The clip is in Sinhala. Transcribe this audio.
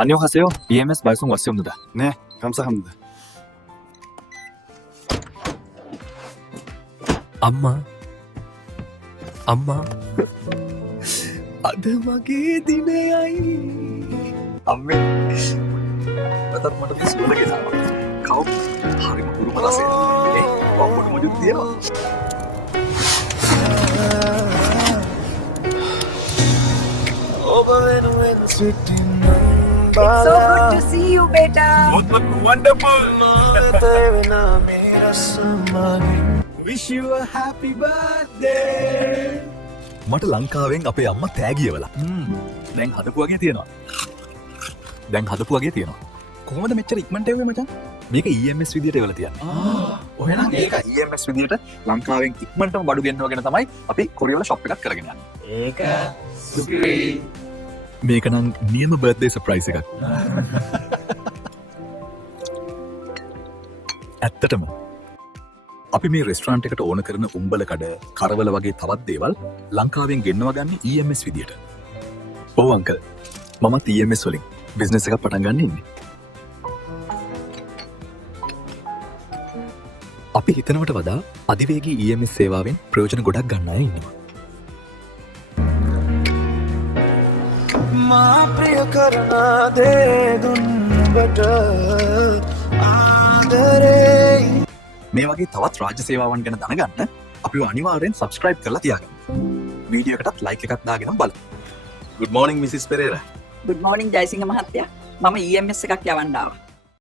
안녕하세요. EMS 발송 왔습니다. 네, 감사합니다. 엄마. අද මගේ දිනයයි. අම්මේ. මටත් මට පිස්සුවල ගෙනාවා. කව් හරිම කුරුම රසය. ඒ කොම්බොඩ මොඩියු තියෙනවා. It's so good to see you, beta. Wonderful. Wish you a happy birthday. මට ලංකාවෙන් අපේ අම්ම තෑගියවලා. දැන් හදපු වගේ තියෙනවා. කොහොමද මෙච්චර ඉක්මනට එව්වේ මචං? මේක EMS විදියට එවලා තියන්නේ. ඔහෙනම් ඒක EMS විදියට ලංකාවෙන් ඉක්මනටම බඩු ගෙන්නවගෙන තමයි අපි කොරියවල ෂොප් එකක් කරගෙන යන්නේ. ඒක සුපිරි. මේක නම් නියම බර්ත්ඩේ සර්ප්‍රයිස් එකක්. ඇත්තටම අපි මේ රෙස්ටරන්ට් එකට ඕන කරන උම්බල කඩ කරවල වගේ තවත් දේවල් ලංකාවෙන් ගෙන්නවා ගන්න EMS විදියට. ඔව් අංකල්. මමත් EMS වලින් බිස්නස් එකක් පටන් ගන්න ඉන්නේ. අපි හිතනවට වඩා අධිවේගී EMS සේවාවෙන් ප්‍රයෝජන ගොඩක් ගන්න අය ඉන්නවා. මා ප්‍රිය කරන දේ දුන්නට ආදරේ. මේ වගේ තවත් රාජ්‍ය සේවාවන් ගැන දැනගන්න අපිව අනිවාර්යෙන් සබ්ස්ක්‍රයිබ් කරලා තියාගන්න. වීඩියෝ එකටත් ලයික් එකක් දාගෙන බලන්න. Good morning Mrs. Pereira. Good morning, Jayasinghe මහත්තයා. මම EMS එකක් යවන්න ආවා.